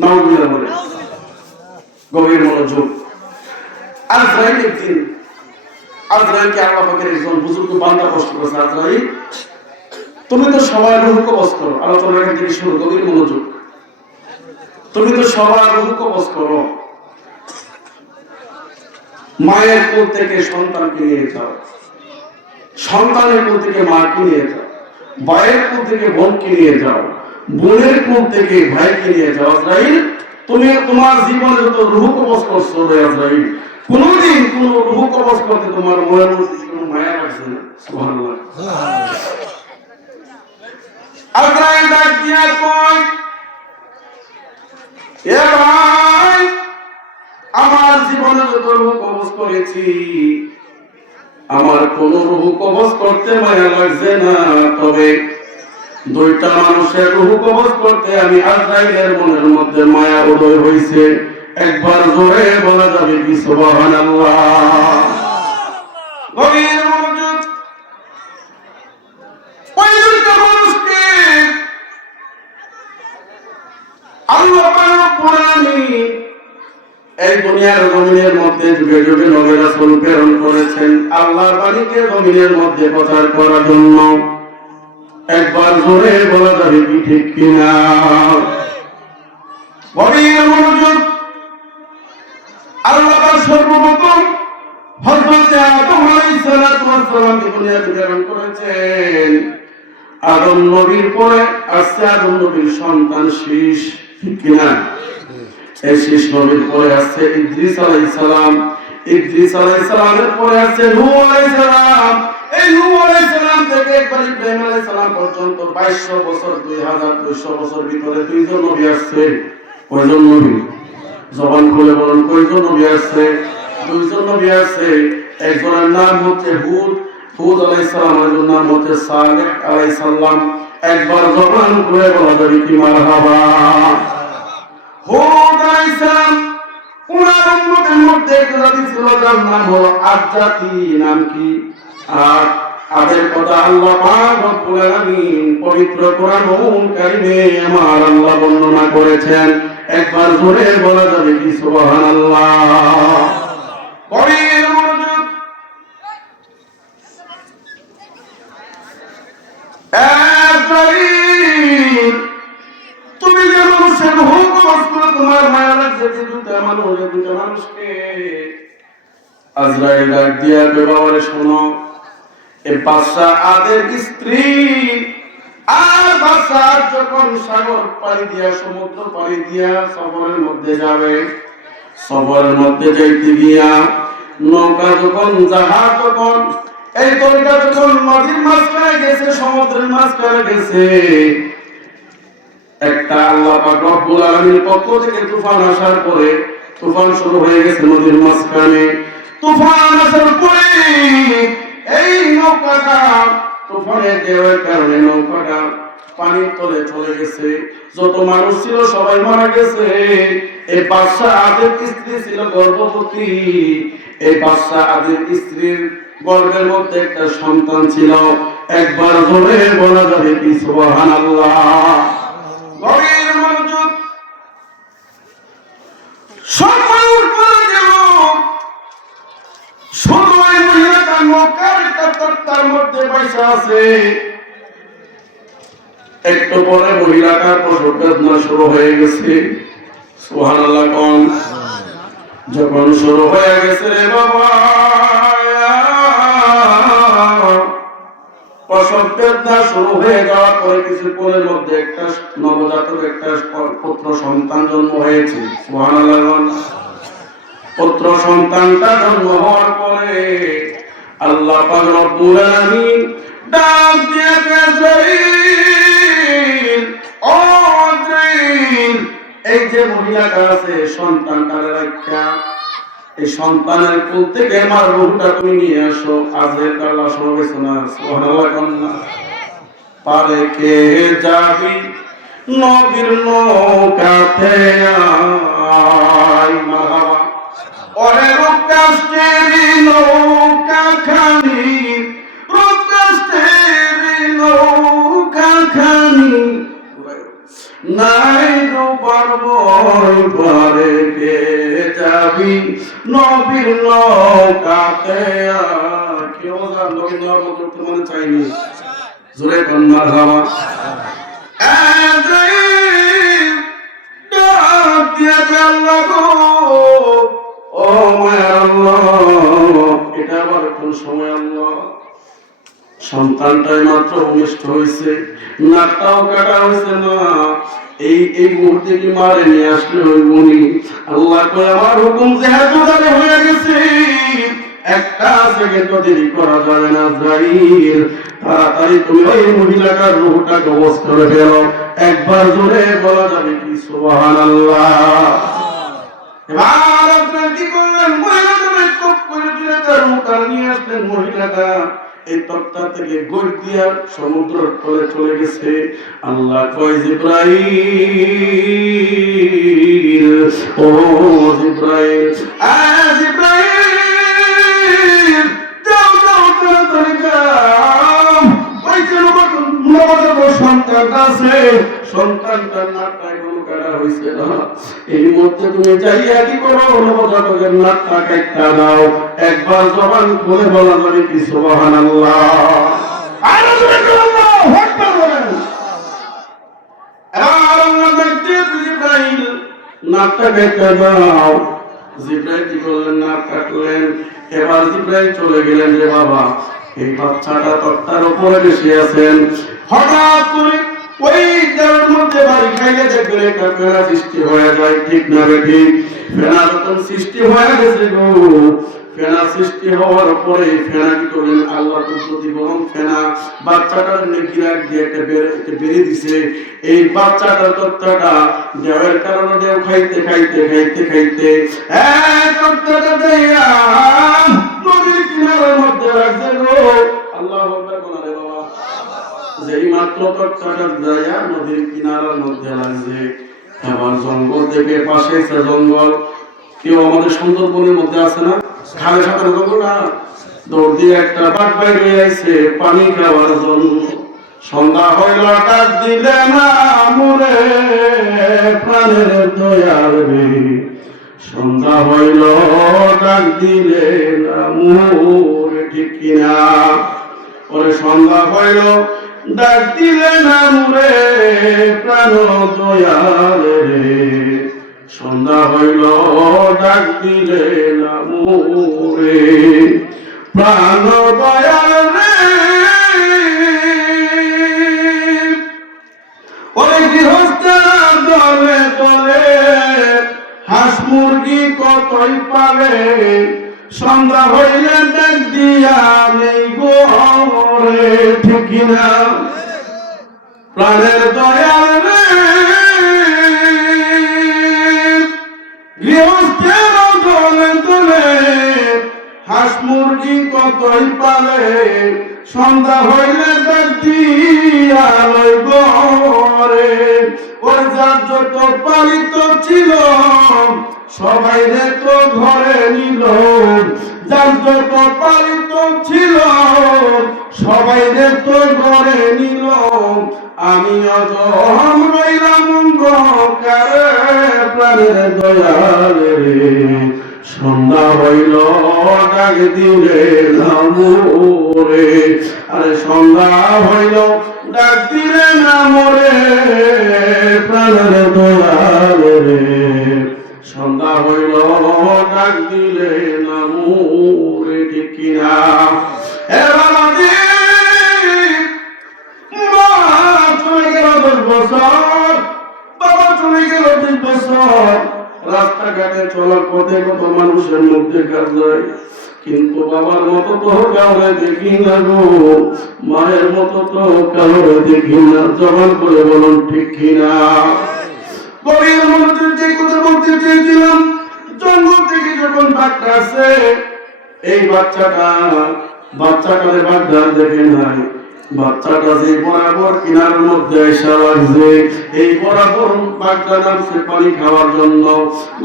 নাউজুবিল্লাহ বলে। গভীর মনোযোগ। আজরাইল একদিন, আজরাইলকে আল্লাহ পাকের একজন বুজুর্গ বান্দা কষ্ট করেছে, আজরাইল তুমি তো সবার রূহ কবজ করো। আলোচনা এখান থেকে শুরু, গভীর মনোযোগ। তুমি তো সবার রূহ কবজ করো, মায়ের কোল থেকে সন্তানকে নিয়ে যাও, সন্তানের কোল থেকে মাকে নিয়ে যাও, ভাইয়ের কোল থেকে বোনকে নিয়ে যাও, বোনের কোল থেকে ভাইকে নিয়ে যাও। আজরাইল তুমি তোমার জীবনে যত রূহ কবজ করছো রে আজরাইল, কোনদিন কোন রূহ কবজ করতে তোমার মনের মধ্যে কোনো মায়া লাগছে না? সুবহানাল্লাহ। আজরাইল ডাক দিয়া কয়, এ ভাই, আমার জীবনে যত রূহ কবজ করেছি, আমার কোন রূহ কবজ করতে মায়া লাগছে না, তবে দুইটা মানুষের রূহ কবজ করতে আমি আজরাইলের মনের মধ্যে মায়া উদয় হইছে। একবার জোরে বলা যাবে কি সুবহানাল্লাহ? গভীর মনোযোগ। ওই দুইটা মানুষকে আল্লাহ পাক এই দুনিয়ার জমিনের মধ্যে যুগে যুগে নবী রাসূল প্রেরণ করেছেন আল্লাহর বাণীকে জমিনের মধ্যে প্রচার করার জন্য। একবার জোরে বলা যাবে কি ঠিক কিনা? গভীর মনোযোগ। আল্লাহ পাক সর্বপ্রথম হযরত আদম আলাইহিস সালাতু ওয়াস সালামকে দুনিয়াতে প্রেরণ করেছেন। আদম নবীর পরে আসছে আদম নবীর সন্তান শীষ, ঠিক কিনা? এই শীষ নবীর পরে আসছে ইদ্রিস আলাইহিস সালাম, ইদ্রিস আলাইহিস সালামের পরে আসছে নূহ আলাইহিস সালাম। এই নূহ আলাইহিস সালাম থেকে একবার ইব্রাহিম আলাইহিস সালাম পর্যন্ত 2200 বছর, 2200 বছর ভিতরে দুইজন নবী আসছে। কয়জন নবী? জবান খুলে বলুন, কয়জন নবী আসছে? দুইজন নবী আসছে। একজনের নাম হচ্ছে হুদ, হুদ আলাইহিস সালাম, একজনের নাম হচ্ছে সালেহ আলাইহিস সালাম। একবার জবান খুলে বলা যাবে কি মারহাবা? হুদ আলাইহিস সালাম উনার উম্মতের মধ্যে একটা জাতি ছিল যার নাম হলো আদ জাতি। নাম কি? আদ। আদের কথা আল্লাহ পাক রব্বুল আলামিন পবিত্র কোরআনুল কারীমে আমার আল্লাহ বর্ণনা করেছেন। একবার জোরে বলা যাবে কি সুবহানাল্লাহ? গভীর মনোযোগ। আজরাইল, তুমি যে মানুষের রূহ কবজ করে তোমার মায়া লাগছে, যে দুটা মানুষকে আজরাইল ডাক দিয়া বাবারে শোনো, এই বাদশা আদের স্ত্রী আর বাদশা যখন সাগর পাড়ি দিয়া, সমুদ্র পাড়ি দিয়া সফরের মধ্যে যাবে, সফরের মধ্যে যাইতে গিয়া নৌকা যখন, জাহাজ যখন, এই দলটা যখন নদীর মাঝখানে গেছে, সমুদ্রের মাঝখানে গেছে, একটা আল্লাহ পাক রব্বুল আলামিনের পক্ষ থেকে তুফান আসার পরে, তুফান শুরু হয়ে গেছে নদীর মাঝখানে। তুফান আসার পরে এই নৌকাটা, তুফানের ঢেউয়ের কারণে নৌকাটা পানির তলে চলে গেছে। যত মানুষ ছিল সবাই মারা গেছে। এই বাদশা আদের স্ত্রী ছিল গর্ভবতী। এই বাদশা আদের স্ত্রীর গর্ভের মধ্যে একটা সন্তান ছিল। একবার জোরে বলা যাবে কি সুবহানাল্লাহ? গভীর মনোযোগ। সব মানুষ মারা গেল, শুধু ওই মহিলাটা নৌকার একটা তক্তার মধ্যে বসে আছে। একটু পরে মহিলাটার প্রসব বেদনা শুরু হয়ে গেছে। সুবহানাল্লাহ কোন? যখন শুরু হয়ে গেছে রে বাবা, প্রসব বেদনা শুরু হয়ে যাওয়ার পরে কিছুক্ষণের মধ্যে একটা নবজাতক, একটা পুত্র সন্তান জন্ম হয়েছে। সুবহানাল্লাহ। পুত্র সন্তানটা জন্ম হওয়ার পরে আল্লাহ পাক রব্বুল আলামিন ডাক দিয়ে আজরাইল, ও আজরাইল, এই যে মহিলাটা আছে সন্তানটারে রাখা, এই সন্তানের কোল থেকে আমার রূহটা তুমি নিয়ে আসো। আজরাইল আল্লাহ শোনাবেছে না? সুবহানাল্লাহ কন্যা। পারে কে যাবি নবীর নৌকাতে আয়, মারহাবা। ওরে রূপকাষ্টের নৌকাখানি, রূপকাষ্টের নৌকাখানি, নাই পারবই পারে কে যাবি নবীর নৌকাতে কেউ যার নবীর নৌকা করতে মনে চাইনি জোরে কন্যা খাওয়া ও মায়ার আল্লাহ এটা আবার কোন সময় আল্লাহ সন্তানটাই মাত্র ভূমিষ্ঠ হয়েছে নাকটাও কাটা হয়েছে না এই মুহূর্তে কি মারে নিয়ে আসলে হইবনি আল্লাহ কয় আমার হুকুম যেহেতু জানে হয়ে গেছে একটা সেকেন্ড দেরি করা যাবে না জাহির তাড়াতাড়ি তুমি ওই মহিলাটার রূহটা কবজ করে ফেলো একবার জোরে বলা যাবে কি সুবহানাল্লাহ এবার আপনারা কি করলেন মহিলাটাকে কোপ করে দিলে তার রূহটা নিয়ে আসলেন মহিলাটা এই তক্তা থেকে গড় দিয়া সমুদ্রের তলে চলে গেছে আল্লাহ কয় জিবরাইল ও জিবরাইল জিবরাইল যাও যাও তাড়াতাড়ি যাও ওই যে নবজাত সন্তান আছে সন্তানটার নাকটা এখনো কাটা হয়েছে না এই মধ্যে তুমি যাইয়া কি করো নবজাতকের নাকটা কাটটা দাও একবার জবান খুলে বলা যাবে কি সুবহানাল্লাহ আর জোরে আল্লাহু আকবার বলেন আর আল্লাহ দেখতে জিবরাইল নাকটা কাটটা দাও জিবরাইল কি করলেন নাক কাটলেন এবার জিবরাইল চলে গেলেন রে বাবা এই বাচ্চাটা তক্তার উপরে বসে আছেন হঠাৎ করে ওই দেওয়ার মধ্যে বাড়ি খাইলে দেখবেন একটা ফেনা সৃষ্টি হয়ে যায় ঠিক না ঠিক ফেনা যখন সৃষ্টি হয়ে গেছে গো ফেনা সৃষ্টি হওয়ার পরে ফেনা কি করলেন আল্লাহ কুদরতি গরম ফেনা বাচ্চাটার গিরাক দিয়ে একটা বেড়ে দিছে এই বাচ্চাটার তক্তাটা দেওয়ার কারণে দেও খাইতে খাইতে খাইতে খাইতে তক্তাটা দেয়া নদীর কিনারের মধ্যে রাখছে গো আল্লাহু আকবার বলে বাবা যেই মাত্র তক্তাটা দেয়া নদীর কিনারের মধ্যে লাগছে আবার জঙ্গল থেকে পাশে আছে জঙ্গল কেউ আমাদের সুন্দরবনের মধ্যে আছে না খালে সাঁতার জঙ্গল না দৌড় দিয়ে একটা বাঘ বাইরে আইছে পানি খাওয়ার জন্য সন্ধ্যা হইল ডাক দিলে না মরে প্রাণের দয়াল রে সন্ধ্যা হইল ডাক দিলে না মরে ঠিক কিনা ওরে সন্ধ্যা হইল ডাক দিলে না মরে প্রাণ দয়াল রে সন্ধ্যা হইল ডাক দিলে না মরে প্রাণ দয়াল রে ওই গৃহস্থেরা দলে দলে হাঁস মুরগি কতই পাবে সন্ধ্যা হইলে ডাক দিয়া নেই গোরে ঠিক না প্রাণের দয়াল রে গৃহস্থের দলে দলে হাঁস মুরগি কতই পাবে সন্ধ্যা হইলে ডাক দিয়া নেই গোরে ওর যার যত পালিত ছিল সবাই রে তো ঘরে নিল যার যত পালিত ছিল সবাই রে তো ঘরে নিল আমি অজম রইলাম অন্ধকারে প্রাণের দয়াল রে সন্ধ্যা হইল ডাক দিলে না মরে আরে সন্ধ্যা হইল ডাক দিলে না মরে প্রাণের দয়াল রে সন্ধ্যা হইল ডাক দিলে না মরে ঠিক কিনা এবার মা চলে গেল 10 বছর বাবা চলে গেল 2 বছর রাস্তাঘাটে চলার পথে কত মানুষের মুখ দেখা যায় কিন্তু বাবার মতো তো কাউরে দেখি না গো মায়ের মতো তো কাউরে দেখি না জবান করে বলুন ঠিক কিনা গভীর মনোযোগ যে কথা বলতে চেয়েছিলাম জঙ্গল থেকে যখন বাঘটা আসে এই বাচ্চাটারে বাঘটা দেখে নাই বাচ্চাটা যে বরাবর কিনার মধ্যে এসে লাগছে এই বরাবর বাঘটা নামছে পানি খাওয়ার জন্য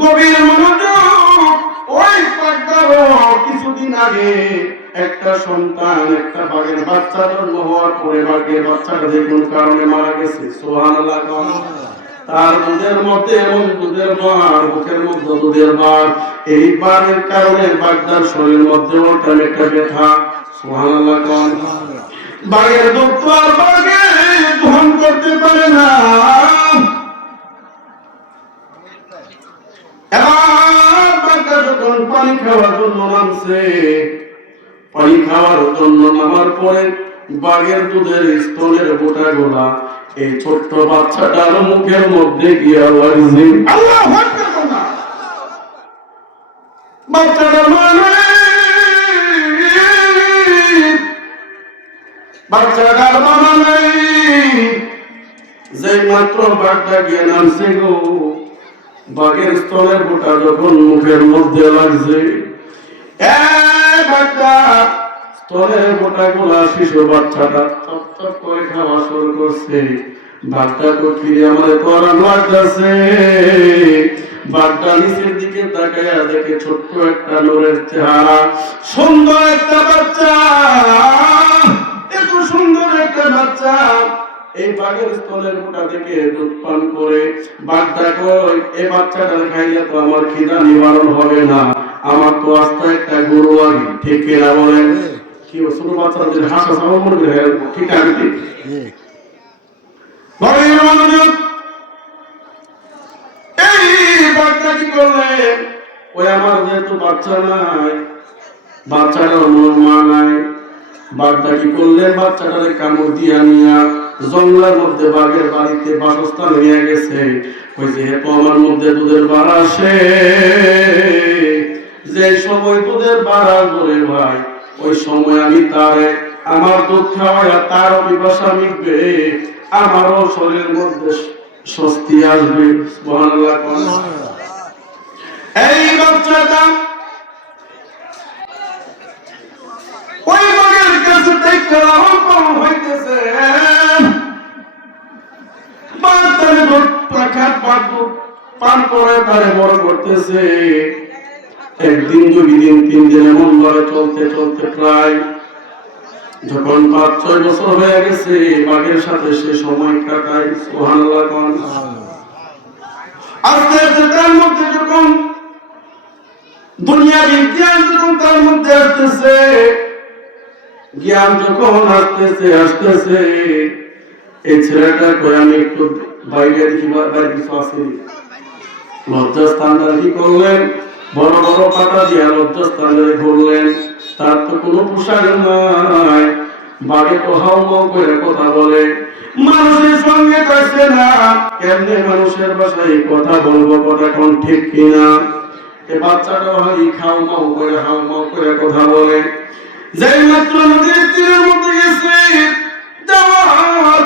গভীর মনোযোগ ওই বাঘটারও কিছুদিন আগে একটা সন্তান একটা বাঘের বাচ্চা জন্ম হওয়ার পরে বাঘের বাচ্চাটা যে কোন কারণে মারা গেছে সুবহানাল্লাহ তার দুধের মধ্যে এমন দুধের বার, মুখের মধ্যে দুধের বার। এই বারের কারণে বাগদার শরীরের মধ্যে ওটা একটা ব্যথা। সুবহানাল্লাহ কোন বাগের দুধ তো আর বাগে দহন করতে পারে না। এবার বাগদা যখন পানি খাওয়ার জন্য নামছে, পানি খাওয়ার জন্য নামার পরে বাগের দুধের স্তনের বোটা গোলা এই ছোট্ট বাচ্চাটার মুখের মধ্যে গিয়া লাগছে। আল্লাহু আকবার। বাচ্চাটার মানে বাচ্চাটার মানে যে মাত্র বাগদা গিয়ে নামছে গো, বাগের স্তনের বোটা যখন মুখের মধ্যে লাগছে, স্তনের বোটা গোলা শিশু বাচ্চাটা চপ চপ করে খাওয়া শুরু করছে। বাগদা তো ফিরে আমাদের করার লাগতেছে। বাগদা নিচের দিকে তাকাইয়া দেখে ছোট্ট একটা নূরের চেহারা, সুন্দর একটা বাচ্চা, এত সুন্দর একটা বাচ্চা। এই বাঘের স্তনের বোটা থেকে দুধ পান করে বাগদা কই, এই বাচ্চাটা খাইলে তো আমার খিদা নিবারণ হবে না, আমার তো আস্তে একটা গরু লাগে। ঠিক কিনা বলেন? কি ছোট বাচ্চাদের হাসা সামন মনে করে ঠিক আছে। ঠিক এই বাচ্চা কি করলেন, ওই আমার যেহেতু বাচ্চা নাই, বাচ্চাটার মা নাই, বাঘটা কি করলেন, বাচ্চাটারে কামড় দিয়া নিয়া জঙ্গলের মধ্যে বাঘের বাড়িতে বাসস্থান নিয়ে গেছে। ওই যেহেতু আমার মধ্যে দুধের বার আসে, যে সময় দুধের বার আসবে ভাই, ওই সময় আমি তারে আমার দুধ খাওয়াইয়া তার পিপাসা মিটবে, আমারও শরীরের মধ্যে স্বস্তি আসবে। সুবহানাল্লাহ। এই বাচ্চাটা ওই বাঘের কাছে থেকে লালন পালন হইতেছে, বাচ্চারে দুধ পান করে তারে বড় করতেছে। একদিন, দুই দিন, 3 দিন এমন ভাবে চলতে চলতে প্রায় যখন 5-6 বছর হয়ে গেছে, বাঘের সাথে সে সময় কাটায়। সুবহানাল্লাহ। আস্তে আস্তে তার মধ্যে যখন দুনিয়াবি জ্ঞান যখন তার মধ্যে আসতেছে, জ্ঞান যখন আসতেছে, এই ছেলেটা কই আমি একটু বাইরে দেখি, বাইরে কিছু আছে লজ্জাস্থানটা কি করলেন, বড় বড় পাতা দিয়া লজ্জাস্থানে ঘুরলেন। তার তো কোনো পোশাক নাই, বাড়ি তো হাউ মাউ করে কথা বলে, মানুষের সঙ্গে কাছে না, কেমনে মানুষের ভাষায় কথা বলবো, কথা কোন ঠিক কিনা। এ বাচ্চাটা হাই হাউ মাউ করে কথা বলে। যেই মাত্র নদীর তীরের মধ্যে গেছে, যাওয়ার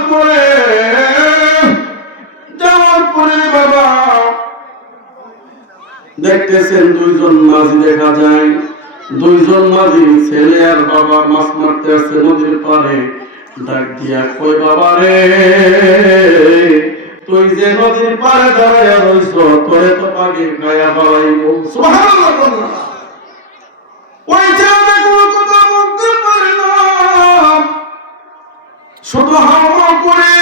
পরে বাবা দেখতেছেন 2জন মাঝি দেখা যায়। 2জন মাঝি, ছেলে আর বাবা, মাছ মারতে আসছে নদীর পাড়ে। ডাক দিয়া কই, বাবা রে, তুই যে নদীর পাড়ে দাঁড়াইয়া রইছ, তোরে তো পাগি খায়া পালাইব। সুবহানাল্লাহ। ওই ছেলেটা কোনো কথা বলতে পারে না, শুধু হাওয়া করে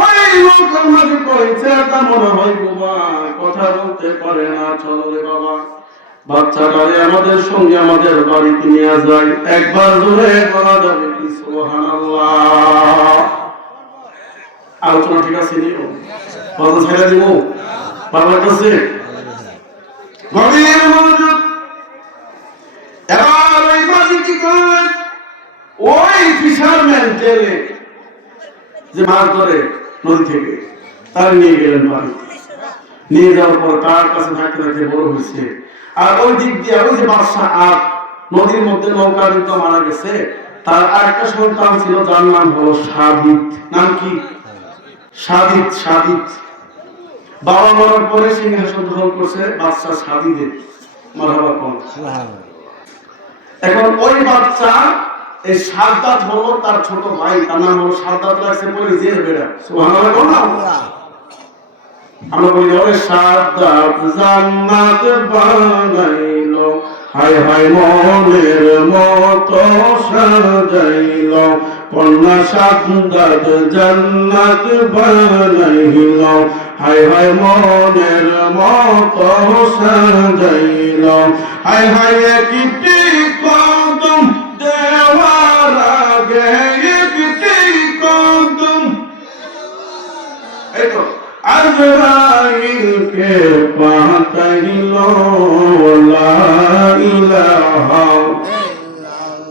ওই লোকের মাঝে কই, ছেলেটা মনে হয় বোবা, কথা বলতে পারে না। চলো রে বাবা, বাচ্চাটারে আমাদের সঙ্গে আমাদের বাড়িতে নিয়ে যাই। একবার জোরে বলা যাবে কি সুবহানাল্লাহ? আলোচনা ঠিক আছে? কথা ছেড়ে দিব বাবার কাছে। গভীর মনোযোগ। এবার ওই মাঝি কি করলেন, ওই ফিশারম্যান জেলে যে মাছ ধরে নদী থেকে, তার নিয়ে গেলেন বাড়ি। নিয়ে যাওয়ার পর তার কাছে থাকতে থাকতে বড় হয়েছে। আর ওই দিক দিয়ে ওই যে বাদশাহ আর নদীর মধ্যে নৌকা যুদ্ধ মারা গেছে, তার আরেকটা সন্তান ছিল, যার নাম হলো সাবিত। নাম কি? সাবিত। বাবা মরার পরে সিংহাসন দখল করছে বাদশাহ সাবিদের। মারহাবা কোন। এখন ওই বাচ্চা, এই সাদ্দাত হলো তার ছোট ভাই, তার নাম হলো সাদ্দাত, লাগছে বলে জেল বেড়া। সুবহানাল্লাহ। আমরা বলি ওরে সাদ্দাত জান্নাত বানাইলো, হায় হায় মনের মতো সাজাইলো, কন্যা সান্দাত জান্নাত বানাইল হায় হায় মনের মতো সাজাইল হায় হায় একটি কদম দেওয়ার আগে একটি কদম এই তো আজরাইলকে পাঠাইল লা ইলাহা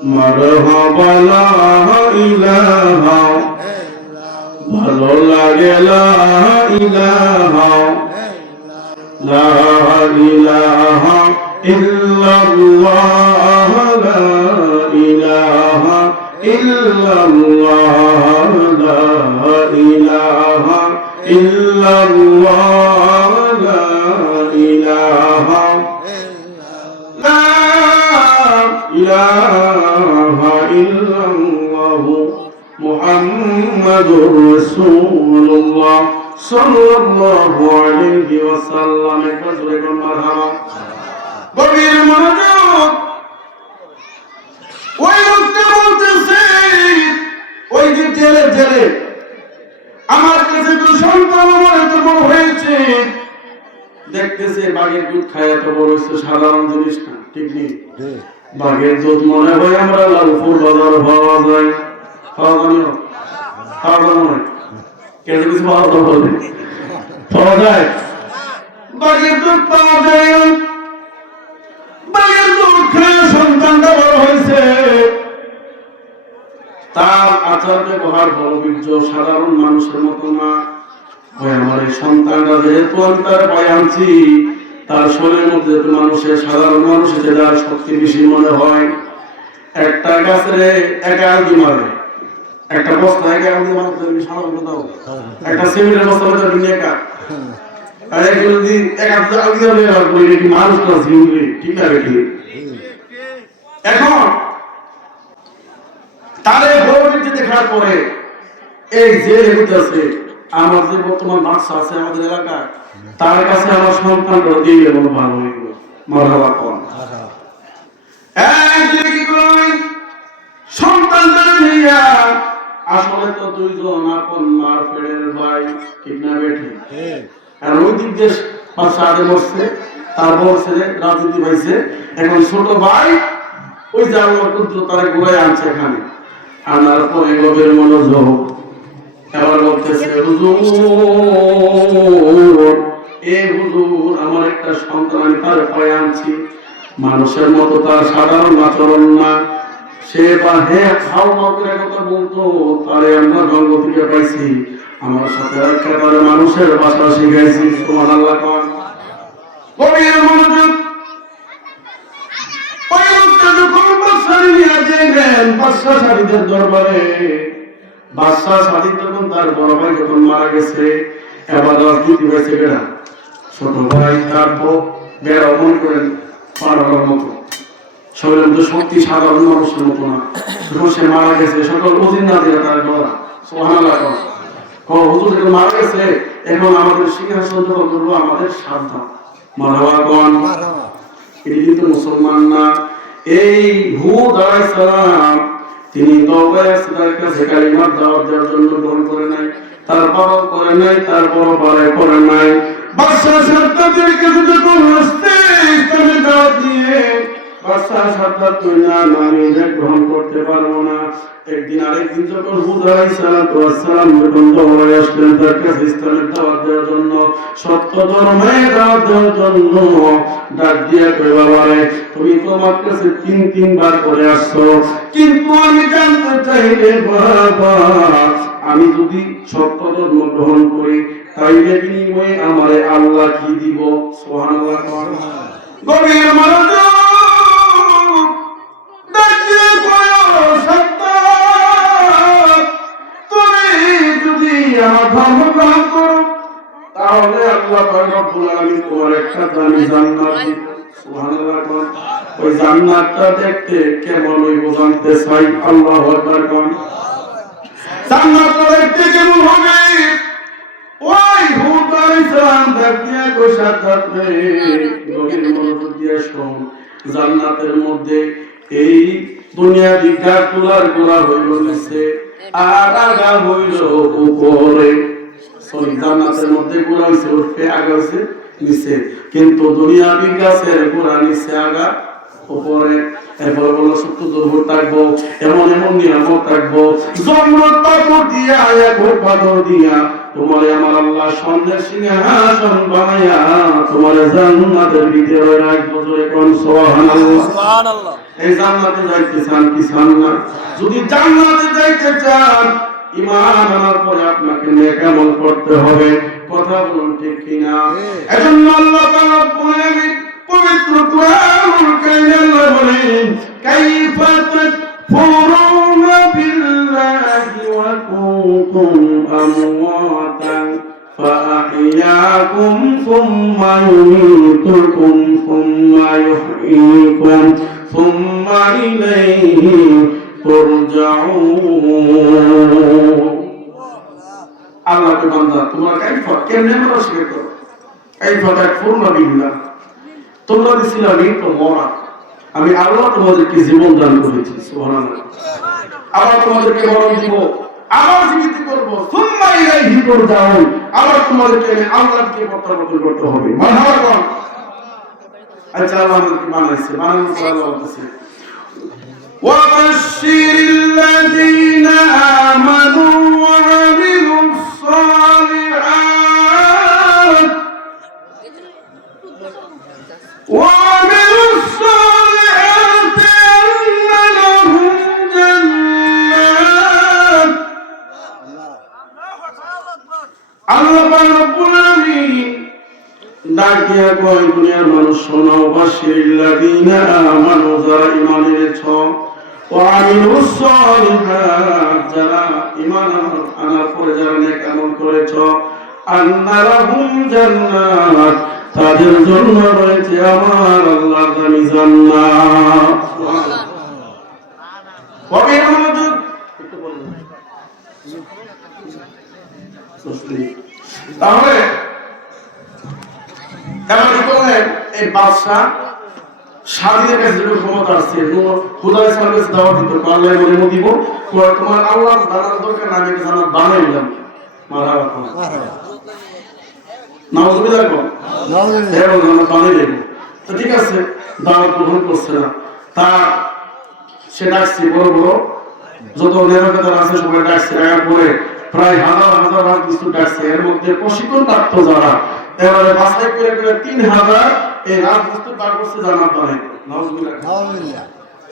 মারহাবা লা ইলাহা ভালো লাগে লা ইলাহা লা ইলাহা ইল্লাল্লাহ লা ইলাহা ইল্লাল্লাহ লা ইলাহা ইল্লাল্লাহ লা ইলাহা লা ইলাহা ইল্লাল্লাহ মুহাম্মাদুর রাসূলুল্লাহ সাল্লাল্লাহু আলাইহি ওয়াসাল্লাম একবার জোরে বলুন মারহাবা গভীর মনোযোগ ওই লোকটা বলতেছে ওই যে জেলে আমার কাছে তো সন্তান আমার এত বড় হয়েছে দেখতেছে বাঘের দুধ খায় এত বড় হয়েছে সাধারণ জিনিস না ঠিক নেই বাঘের দুধ মনে হয় আমরা লালপুর বাজার পাওয়া যায় পাওয়া যায় কেন কিছু পাওয়া যায় বাঘের দুধ পাওয়া যায় বাঘের দুধ খায় সন্তানটা বড় হয়েছে তার আচার ব্যবহার বলবীর্য সাধারণ মানুষের মতো না ওই আমার এই সন্তানটা যেহেতু আমি তার ভয় আনছি তার শরীরের মধ্যে মানুষের সাধারণ মানুষের যার শক্তি বেশি মনে হয় একটা গাছের একা আলগি মারে একটা বস্তা একা আলগি মারতে সাধারণ দাও একটা সিমেন্টের বস্তা হতে তুমি একা আর একজন যদি একা আলগি মারে আর বলি কি মানুষ না জিউরি ঠিক আছে কি এখন তারে বড়বিটি দেখার পরে এই যে লেগুতেছে আমার যে বর্তমান বাচ্চা আছে আমাদের এলাকায় তার কাছে আমার সন্তানটা দিয়ে গেল ভালো হইল মারহাবা কোন সন্তানটা নিয়া আসলে তো দুইজন আপন মার পেটের ভাই ঠিক না বেঠি আর ওই দিক দিয়ে বাচ্চা আগে বসছে তারপর ছেলে রাজনীতি পাইছে এখন ছোট ভাই ওই যে আমার পুত্র তারা ঘুরাই আনছে এখানে আনার পরে গভীর মনোযোগ এবার বলতেছে হুজুর এ হুজুর আমার একটা সন্তান আমি তার পায়ে আনছি মানুষের মতো তার সাধারণ আচরণ না সে বা হে খাও মাউকের কথা বলতো তারে আমরা জন্ম থেকে পাইছি আমার সাথে একটা তারে মানুষের ভাষা শিখাইছি সুবহানাল্লাহ কোন গভীর মনোযোগ ওই লোকটা যখন বাদশাহী নিয়ে গেলেন বাদশাহ সারিদের দরবারে বাদশাহ সারি তখন তার বড় ভাই যখন মারা গেছে এবার রাজনীতি হয়েছে বেড়া ছোট ভাই তারপর বেড়া মনে করেন পাড়ার মতো শরীরের মধ্যে শক্তি সাধারণ মানুষের মতো না যখন সে মারা গেছে সকল অধীন না দিয়ে তার ডরা সুবহানাল্লাহ হুজুর যখন মারা গেছে এখন আমাদের সিংহাসন দখল করবো আমাদের সাবধান মারহাবা কোন এটি কিন্তু মুসলমান না এই হুদ আলাইহিস সালাম তিনি তার কাছে কালিমার দাওয়াত দেওয়ার জন্য গ্রহণ করে নাই তার বাবা করে নাই তার বড় ভাই করে নাই বাদশাহ সাদ্দাতের কাছে যখন আসতে ইসলামের দাওয়াত দিয়ে বাদশাহ সাদ্দাত তুই না আমি গ্রহণ করতে পারবো না একদিন আরেকদিন যখন হুদ আলাইহিস সালাম যখন দৌড়ে আসলেন তার কাছে ইসলামের দাওয়াত দেওয়ার জন্য সত্য ধর্মের দাওয়াত দেওয়ার জন্য ডাক দিয়ে কই বাবারে তুমি তো আমার কাছে তিনবার করে আসছো কিন্তু আমি জানতে চাই রে বাবা আমি যদি সত্য ধর্ম গ্রহণ করি তাইলে বিনিময়ে আমারে আল্লাহ কি দিব সুবহানাল্লাহ গভীর মনোযোগ দাঁড়িয়ে পড়ো সত্য তুমি যদি আমার ধর্ম গ্রহণ করো তাহলে আল্লাহ পাক রব্বুল আলামিন তোমার একটা দামি জান্নাত দিবে সুবহানাল্লাহ ওই জান্নাতটা দেখতে কেমন হইব জানতে চাই আল্লাহু আকবার কোন জান্নাতটা দেখতে কেমন হবে ওই হুদ আলাইহিস সালাম দেখতে কই সাক্ষাৎ রে গভীর মনোযোগ দিয়ে শুন জান্নাতের মধ্যে এই দুনিয়া বিকার তোলার গোলা হইল নিছে আর আগা হইল উপরে। জান্নাতের মধ্যে গোড়া হইছে উঠে, আগা হইছে নিচে, কিন্তু দুনিয়াবি গাছের গোড়া নিচে, আগা উপরে। এরপর বলো সত্য দুর্ভোগ থাকবো, এমন এমন নিয়ামত থাকবো, জমরত পাথর দিয়া, পাথর দিয়া তোমারে আমার আল্লাহ স্বর্ণের সিংহাসন বানাইয়া তোমারে জান্নাতের ভিতরে রাখবো। জোরে কোন সুবহানাল্লাহ, সুবহানাল্লাহ। এই জান্নাতে যাইতে চান কি চান না? যদি জান্নাতে যাইতে চান, ঈমান আনার পরে আপনাকে নেক আমল করতে হবে। কথা বলুন ঠিক কিনা? এজন্য আল্লাহ তাআলা বলেন পবিত্র কুরআনুল কারীমে বলেন, কাইফা তাকফুরুনা বিল্লাহি ওয়া কুনতুম আমওয়াতান ফাআহইয়াকুম সুম্মা ইউমীতুকুম সুম্মা ইউহয়ীকুম সুম্মা ইলাইহি তুরজাউন। আল্লাহকে বান্দা তোমরা কাইফা কেমনে আমরা স্বীকার করো? কাইফা তাকফুরুনা বিল্লাহ, তোমরা দিছিলা মৃত্যু মরা, আমি আল্লাহ তোমাদেরকে জীবন দান করেছি, সুবহানাল্লাহ। আবার তোমাদেরকে মরণ দিব, আবার জীবিত করব, সুম্মা ইলাইহি তুরজাউন, আবার তোমাদেরকে আমি আল্লাহকে প্রত্যাবর্তন করতে হবে। মারহাবা কোন? আচ্ছা, আল্লাহ আমাদেরকে বানাইছে, বানানোর পর আল্লাহ বলতেছে, ওয়াবাশশিরিল্লাযীনা আমানু ওয়া আমিলুস সালিহাত وعملوا الصالحات أن لهم جنات। আল্লাহ রাব্বুল আলামিন ডাক দিয়া কয়, দুনিয়ার মানুষ শোনো, বাশশিরিল্লাযীনা আমানু, যারা ঈমান এনেছো, ওয়া আমিলুস সালিহাত, যারা ঈমান আনার পরে যারা নেক আমল করেছো, আন্না লাহুম জান্নাত, তাদের জন্য রয়েছে আমার আল্লাহর দামি জান্নাত। কবে আমাদের একটু বলুন, তাহলে এমন করে এই বাদশা স্বাধীনের কাছে যে ক্ষমতা আছে, খোদার সার্ভিস দাওয়া দিত, আল্লাহ বলে দিব তোমার আল্লাহ জানার দরকার না, আমি জানার বানাই দিলাম। মারহাবা নাউযুবিল্লাহ কো নাউযুবিল্লাহ বানাই দেব। তো ঠিক আছে, দাওয়াত গ্রহণ করছে না, তা সে ডাকছে বড় বড় যত নেতা আছে সবাই ডাকছে, এর পরে প্রায় হাজার হাজার রাজনীতি ডাকছে, এর মধ্যে প্রশিক্ষণ প্রাপ্ত যারা, এবারে বাছাই করে করে 3000 এই রাজনীতি বার করছে জান্নাত বানাই। নাউযুবিল্লাহ,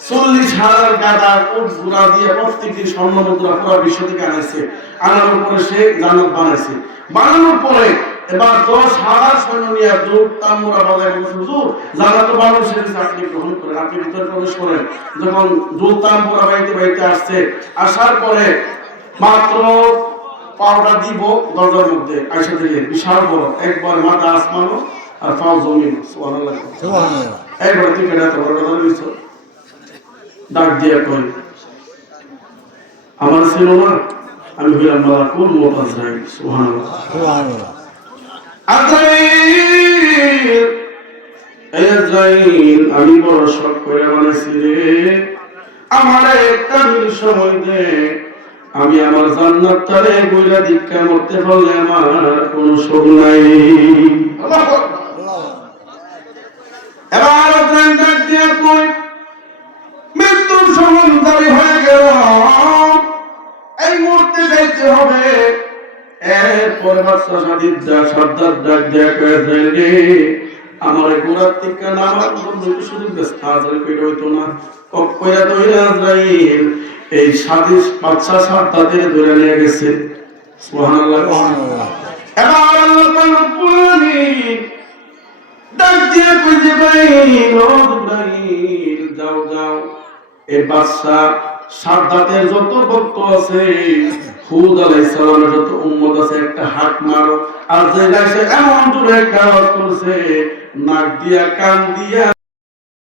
40,000 গাদা উট ঘোড়া দিয়ে প্রত্যেকদিন স্বর্ণ মুদ্রা পুরো বিশ্ব থেকে আনাইছে, আনার পরে সে জান্নাত বানাইছে। বানানোর পরে এবার 10,000 সৈন্য নিয়ে দৌড় তাম্বুরা বাজায় বলছে, হুজুর জান্নাত তো বানানো শেষ, আপনি গ্রহণ করেন, আপনি ভিতরে প্রবেশ করেন। যখন দৌড় তাম্বুরা বাইতে বাইতে আসছে, আসার পরে মাত্র পাউডার দিব দরজার মধ্যে, আয়সা থেকে বিশাল বড়, একবার মাথা আসমানো আর পাও জমিন। সুবহানাল্লাহ, সুবহানাল্লাহ। একবার তুই কেটে এত বড় কথা বলছো, ডাক দিয়ে কই, আমার ছিল না, আমি হইলাম মালাকুল মউত আজরাইল। সুবহানাল্লাহ, সুবহানাল্লাহ। আজরাইল, এই আজরাইল আমি বড় শখ করে বানাইছি রে, আমার একটা সময় দে, আমি আমার জান্নাতটারে কইরা দীক্ষা করতে পারলে আমার কোনো শোক নাই। এবার আজরাইল ডাক দিয়া কই, মৃত্যুর সময় হয়ে গেল, এই মুহূর্তে যাইতে হবে। এরপরে বাদশা সাদ্দাত ডাক দিয়া কয়, রে আমার গোড়ার থেকে নামার জন্য সুযোগ ব্যস্ত হাজার পেট হইতো না, কইরা ধরে আজরাইল এই সাদিস বাদশা সাদ্দাতের ধরে নিয়ে গেছে। সুবহানাল্লাহ, সুবহানাল্লাহ। এবার আল্লাহ রাব্বুল আলামিন ডাক দিয়া কইতে পারি, ইব্রাহিম যাও যাও, এই বাদশা সাদ্দাতের যত ভক্ত আছে, হুদ আলাইহিস সালামের যত উম্মত আছে, একটা হাত মারো। আর যে এমন দূরে একটা আওয়াজ করছে, নাক দিয়া কান দিয়া